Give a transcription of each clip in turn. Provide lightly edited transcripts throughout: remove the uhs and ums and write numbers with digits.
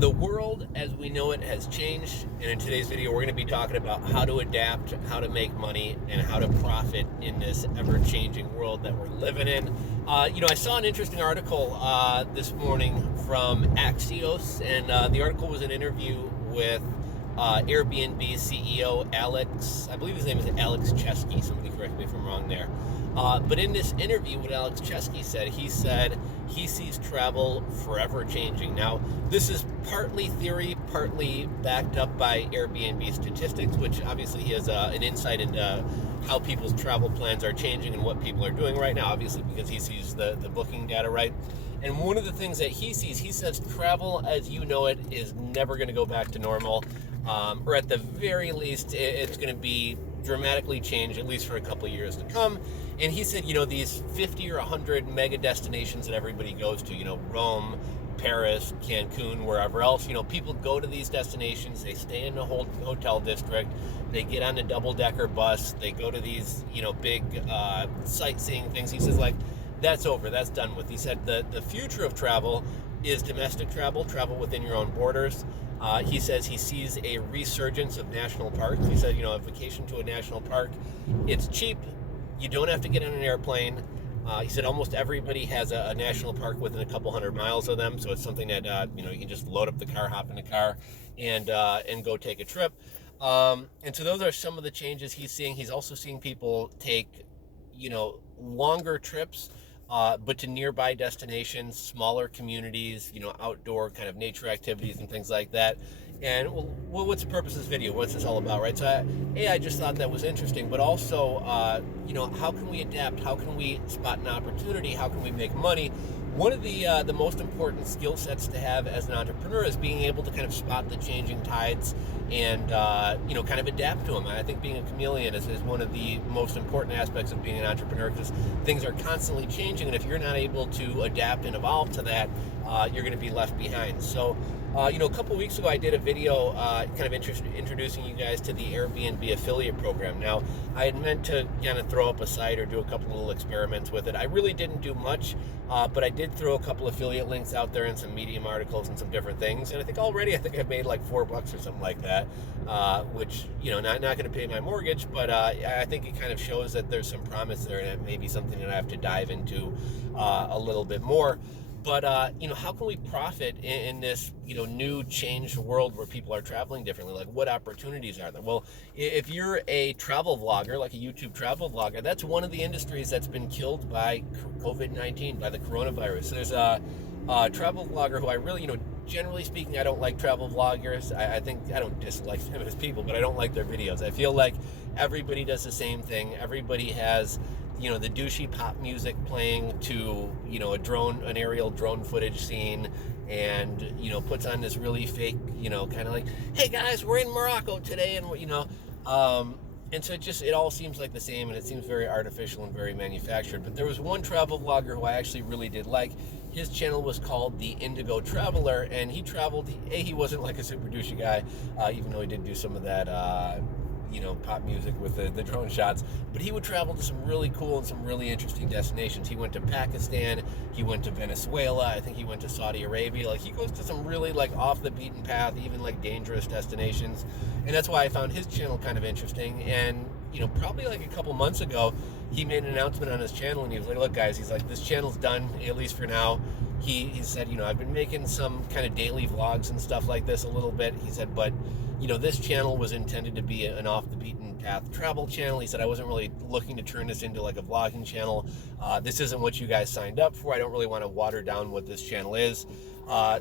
The world as we know it has changed, and in today's video we're going to be talking about how to adapt, how to make money, and how to profit in this ever-changing world that we're living in. I saw an interesting article this morning from Axios, and the article was an interview with Airbnb CEO Alex, I believe his name is Alex Chesky, somebody correct me if I'm wrong there. But in this interview, what Alex Chesky said he sees travel forever changing. Now, this is partly theory, partly backed up by Airbnb statistics, which obviously he has an insight into how people's travel plans are changing and what people are doing right now, obviously because he sees the booking data, right? And one of the things that he sees, he says travel as you know it is never going to go back to normal, or at the very least, it's going to be dramatically changed, at least for a couple of years to come. And he said, these 50 or 100 mega destinations that everybody goes to, Rome, Paris, Cancun, wherever else, people go to these destinations, they stay in the whole hotel district, they get on a double-decker bus, they go to these, big sightseeing things. He says, that's over, that's done with. He said the future of travel is domestic travel within your own borders. He says he sees a resurgence of national parks. He said, a vacation to a national park, it's cheap. You don't have to get on an airplane. He said almost everybody has a national park within a couple hundred miles of them. So it's something that, you can just load up the car, hop in the car, and go take a trip. And so those are some of the changes he's seeing. He's also seeing people take, longer trips, but to nearby destinations, smaller communities, outdoor kind of nature activities and things like that. And well, what's the purpose of this video? What's this all about, right? So I just thought that was interesting, but also, how can we adapt? How can we spot an opportunity? How can we make money? One of the most important skill sets to have as an entrepreneur is being able to kind of spot the changing tides and, kind of adapt to them. I think being a chameleon is one of the most important aspects of being an entrepreneur, because things are constantly changing, and if you're not able to adapt and evolve to that, you're going to be left behind. So, a couple weeks ago, I did a video kind of introducing you guys to the Airbnb affiliate program. Now, I had meant to kind of throw up a site or do a couple little experiments with it. I really didn't do much, but I did throw a couple affiliate links out there and some Medium articles and some different things. And I think I've made like $4 or something like that, which, not going to pay my mortgage, but I think it kind of shows that there's some promise there, and it may be something that I have to dive into a little bit more. But, how can we profit in this, new changed world where people are traveling differently? Like, what opportunities are there? Well, if you're a travel vlogger, like a YouTube travel vlogger, that's one of the industries that's been killed by COVID-19, by the coronavirus. There's a travel vlogger who I really, generally speaking, I don't like travel vloggers. I think I don't dislike them as people, but I don't like their videos. I feel like everybody does the same thing. Everybody has the douchey pop music playing to, an aerial drone footage scene, and, puts on this really fake, kind of like, hey guys, we're in Morocco today, and and so it all seems like the same, and it seems very artificial and very manufactured. But there was one travel vlogger who I actually really did like. His channel was called The Indigo Traveler, and he traveled, he wasn't like a super douchey guy, even though he did do some of that, pop music with the drone shots, but he would travel to some really cool and some really interesting destinations. He went to Pakistan, he went to Venezuela, I think he went to Saudi Arabia. Like, he goes to some really like off the beaten path, even like dangerous destinations, and that's why I found his channel kind of interesting. And probably like a couple months ago, he made an announcement on his channel, and he was like, look guys, he's like, this channel's done, at least for now. He said, I've been making some kind of daily vlogs and stuff like this a little bit. He said, but this channel was intended to be an off the beaten path travel channel. He said, I wasn't really looking to turn this into like a vlogging channel. This isn't what you guys signed up for. I don't really want to water down what this channel is.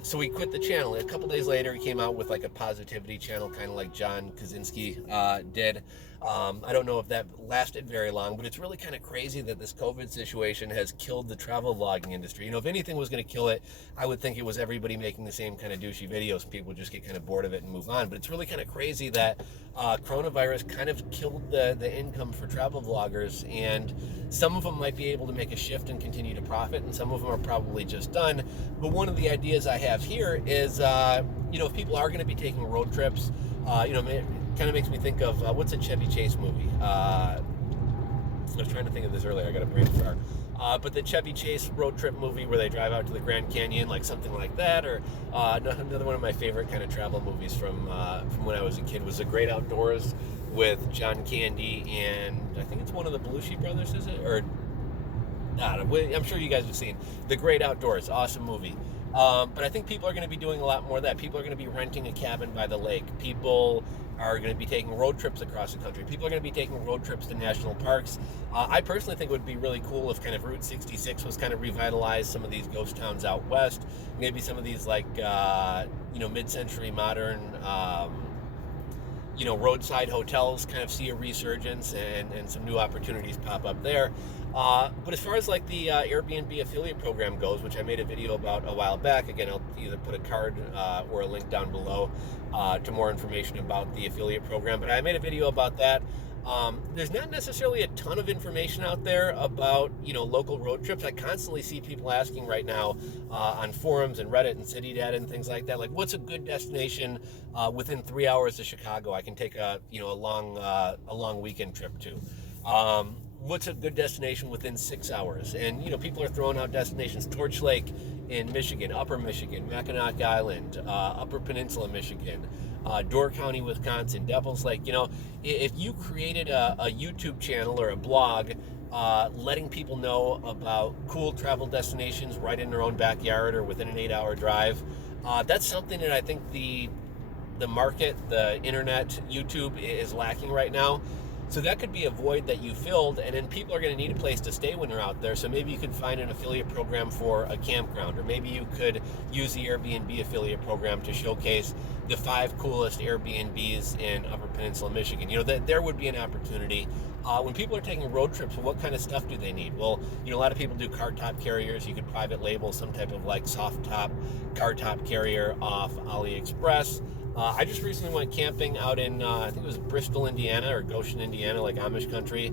So he quit the channel. A couple days later, he came out with like a positivity channel, kind of like John Kaczynski did. I don't know if that lasted very long, but it's really kind of crazy that this COVID situation has killed the travel vlogging industry. If anything was going to kill it, I would think it was everybody making the same kind of douchey videos. People would just get kind of bored of it and move on. But it's really kind of crazy that coronavirus kind of killed the income for travel vloggers, and some of them might be able to make a shift and continue to profit, and some of them are probably just done. But one of the ideas I have here is, if people are going to be taking road trips, kind of makes me think of, what's a Chevy Chase movie? I was trying to think of this earlier. I got a brain fart. But the Chevy Chase road trip movie where they drive out to the Grand Canyon, like something like that, or another one of my favorite kind of travel movies from when I was a kid was The Great Outdoors with John Candy and I think it's one of the Belushi brothers, is it? Or I'm sure you guys have seen The Great Outdoors, awesome movie. But I think people are going to be doing a lot more of that. People are going to be renting a cabin by the lake. People are going to be taking road trips across the country. People are going to be taking road trips to national parks. I personally think it would be really cool if kind of Route 66 was kind of revitalized, some of these ghost towns out west, maybe some of these like, mid-century modern, roadside hotels kind of see a resurgence and some new opportunities pop up there. But as far as like the Airbnb affiliate program goes, which I made a video about a while back, again, I'll either put a card or a link down below to more information about the affiliate program. But I made a video about that. There's not necessarily a ton of information out there about, local road trips. I constantly see people asking right now on forums and Reddit and City Data and things like that, like what's a good destination within 3 hours of Chicago I can take a long weekend trip to. What's a good destination within 6 hours? And, people are throwing out destinations, Torch Lake in Michigan, Upper Michigan, Mackinac Island, Upper Peninsula, Michigan, Door County, Wisconsin, Devil's Lake. If you created a YouTube channel or a blog letting people know about cool travel destinations right in their own backyard or within an 8-hour drive, that's something that I think the market, the internet, YouTube is lacking right now. So that could be a void that you filled, and then people are going to need a place to stay when they're out there. So maybe you could find an affiliate program for a campground, or maybe you could use the Airbnb affiliate program to showcase the 5 coolest Airbnbs in Upper Peninsula, Michigan. That there would be an opportunity. When people are taking road trips, what kind of stuff do they need? Well, a lot of people do car top carriers. You could private label some type of like soft top car top carrier off AliExpress. I just recently went camping out in, I think it was Bristol, Indiana, or Goshen, Indiana, like Amish country,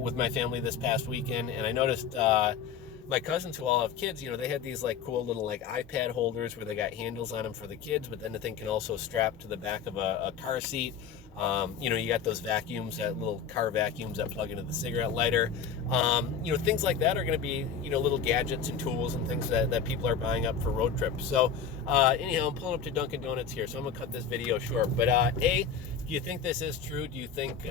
with my family this past weekend. And I noticed my cousins who all have kids, they had these like cool little like iPad holders where they got handles on them for the kids, but then the thing can also strap to the back of a car seat. You got those vacuums, that little car vacuums that plug into the cigarette lighter. Things like that are going to be, little gadgets and tools and things that people are buying up for road trips. So, anyhow, I'm pulling up to Dunkin' Donuts here, so I'm going to cut this video short. But, do you think this is true? Do you think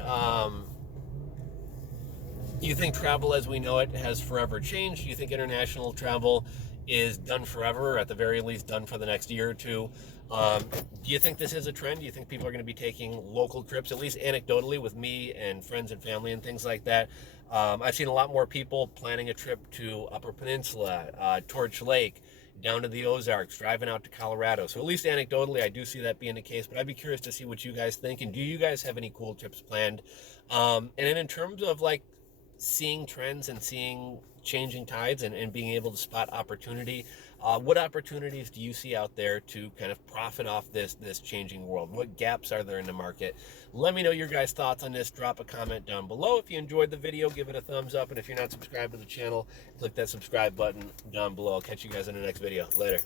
travel as we know it has forever changed? Do you think international travel is done forever, or at the very least done for the next year or two? Do you think this is a trend? Do you think people are going to be taking local trips, at least anecdotally, with me and friends and family and things like that? I've seen a lot more people planning a trip to Upper Peninsula, Torch Lake, down to the Ozarks, driving out to Colorado. So at least anecdotally, I do see that being the case, but I'd be curious to see what you guys think. And do you guys have any cool trips planned? And then in terms of like seeing trends and seeing changing tides and being able to spot opportunity, what opportunities do you see out there to kind of profit off this changing world? What gaps are there in the market? Let me know your guys' thoughts on this. Drop a comment down below. If you enjoyed the video, give it a thumbs up, and if you're not subscribed to the channel, click that subscribe button down below. I'll catch you guys in the next video. Later.